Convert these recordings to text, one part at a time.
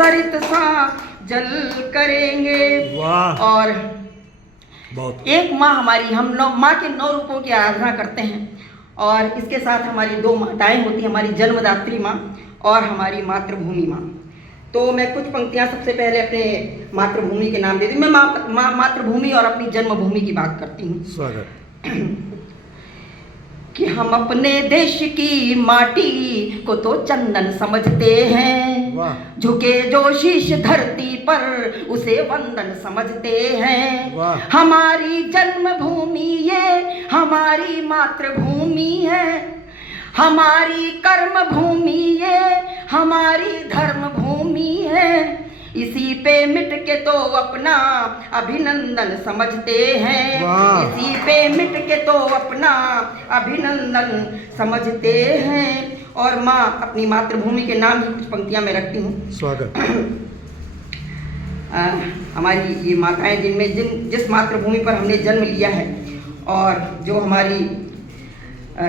सरित सा जल करेंगे। वाह। और बहुत एक माँ हमारी, हम माँ के 9 रूपों की आराधना करते हैं और इसके साथ हमारी 2 माताएं होती हैं, हमारी जन्मदात्री माँ और हमारी मातृभूमि माँ। तो मैं कुछ पंक्तियाँ सबसे पहले अपने मातृभूमि के नाम दे दूँ। मैं मातृभूमि और अपनी जन्मभूमि की बात करती हूँ। स्वागत। कि हम अपने देश की माटी को तो चंदन समझते हैं, वाह। झुके जो शीश धरती पर उसे वंदन समझते हैं। वाह। हमारी जन्मभूमि ये हमारी मातृभूमि है, हमारी कर्म भूमि ये हमारी धर्म भूमि है। इसी पे मिट के तो अपना अभिनंदन समझते हैं, इसी पे मिट के तो अपना अभिनंदन समझते हैं। और माँ अपनी मातृभूमि के नाम ही कुछ पंक्तियाँ मैं रखती हूँ। स्वागत। हमारी ये माताएं जिस मातृभूमि पर हमने जन्म लिया है और जो हमारी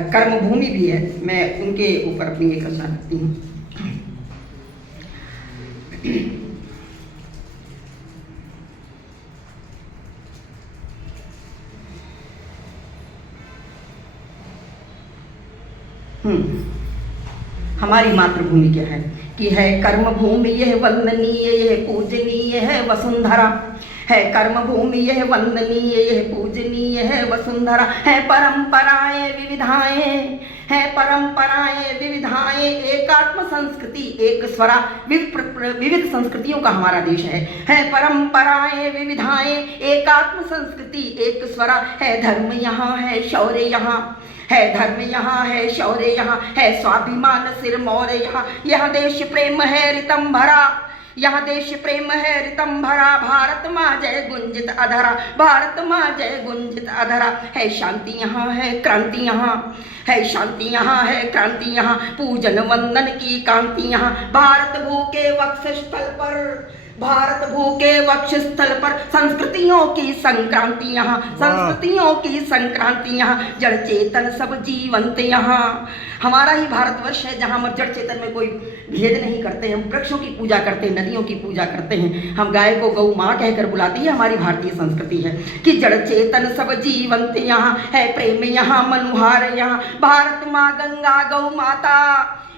कर्मभूमि भी है, मैं उनके ऊपर अपनी एक रचना करती हूँ। हमारी मातृभूमि क्या है कि है कर्म भूमि यह वंदनीय यह पूजनीय है वसुंधरा, है कर्म भूमि यह वंदनीय यह पूजनीय है वसुंधरा। है परंपराएं विविधाएं, है परंपराएं विविधाएं, एकात्म संस्कृति एक स्वरा। विविध संस्कृतियों का हमारा देश है परंपराएं विविधाएं, एकात्म संस्कृति एक स्वरा। है धर्म यहाँ है शौर्य यहाँ, है धर्म यहाँ है शौर्य यहाँ, है स्वाभिमान सिरमौर यहाँ। यह देश प्रेम है रितम भरा, यह देश प्रेम है रितम भरा। भारत माँ जय गुंजित अधरा, भारत माँ जय गुंजित अधरा। है शांति यहाँ है क्रांति यहाँ, है शांति यहाँ है क्रांति यहाँ। पूजन वंदन की कांति यहाँ। भारत भू के वक्ष स्थल पर, भारत भू के वक्ष स्थल पर संस्कृतियों की संक्रांति यहाँ, संस्कृतियों की संक्रांति यहाँ। जड़ चेतन सब जीवंत यहाँ। हमारा ही भारतवर्ष है जहाँ हम जड़ चेतन में कोई भेद नहीं करते हैं। हम वृक्षों की पूजा करते हैं, नदियों की पूजा करते हैं, हम गाय को गौ माँ कहकर बुलाते हैं। हमारी भारतीय संस्कृति है कि जड़ चेतन सब जीवंत यहाँ, है प्रेम यहाँ मनुहार यहाँ। भारत माँ गंगा गौ माता,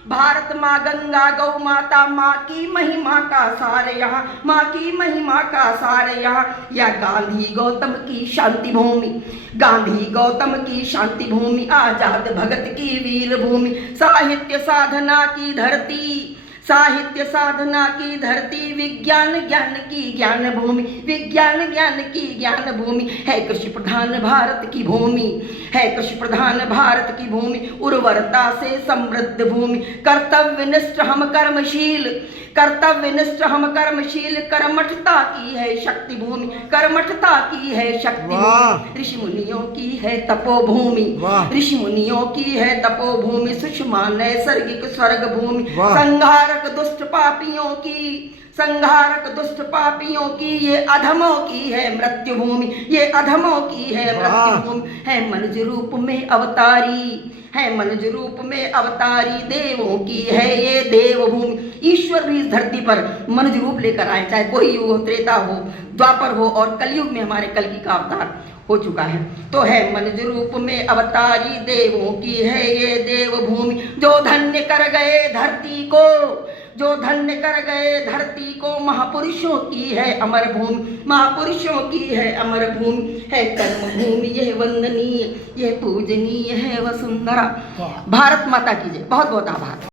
भारत माँ गंगा गौ माता, माँ की महिमा का सार यहाँ, माँ की महिमा का सार यहाँ। या गांधी गौतम की शांति भूमि, गांधी गौतम की शांति भूमि, आजाद भगत की वीर भूमि। साहित्य साधना की धरती, साहित्य साधना की धरती, विज्ञान ज्ञान की ज्ञान भूमि, विज्ञान ज्ञान की ज्ञान भूमि। है कृषि प्रधान भारत की भूमि, है कृषि प्रधान भारत की भूमि, उर्वरता से समृद्ध भूमि। कर्तव्यनिष्ठ हम कर्मशील, कर्तव्यनिष्ठ हम कर्मशील, कर्मठता की है शक्ति भूमि, कर्मठता की है शक्ति भूमि। ऋषि मुनियों की है तपोभूमि, ऋषि मुनियों की है तपोभूमि। सुषमा नैसर्गिक स्वर्ग भूमि, संहारक दुष्ट पापियों की, संहारक दुष्ट पापियों की ये अधमों की है मृत्यु भूमि, ये अधमों की है मृत्यु भूमि। है मनुज रूप में अवतारी, है मनुज रूप में अवतारी, देवों की है ये देवभूमि। ईश्वर भी इस धरती पर मनुज रूप लेकर आए, चाहे कोई युग हो, त्रेता हो, द्वापर हो और कलयुग में हमारे कल्कि का अवतार हो चुका है। तो है मनुज रूप में अवतारी, देवों की है ये देवभूमि। जो धन्य कर गए धरती को, जो धन्य कर गए धरती को, महापुरुषों की है अमर भूमि, महापुरुषों की है अमर भूमि। है कर्म भूमि यह वंदनीय, यह पूजनीय है वसुंधरा। भारत माता की जय। बहुत बहुत आभार।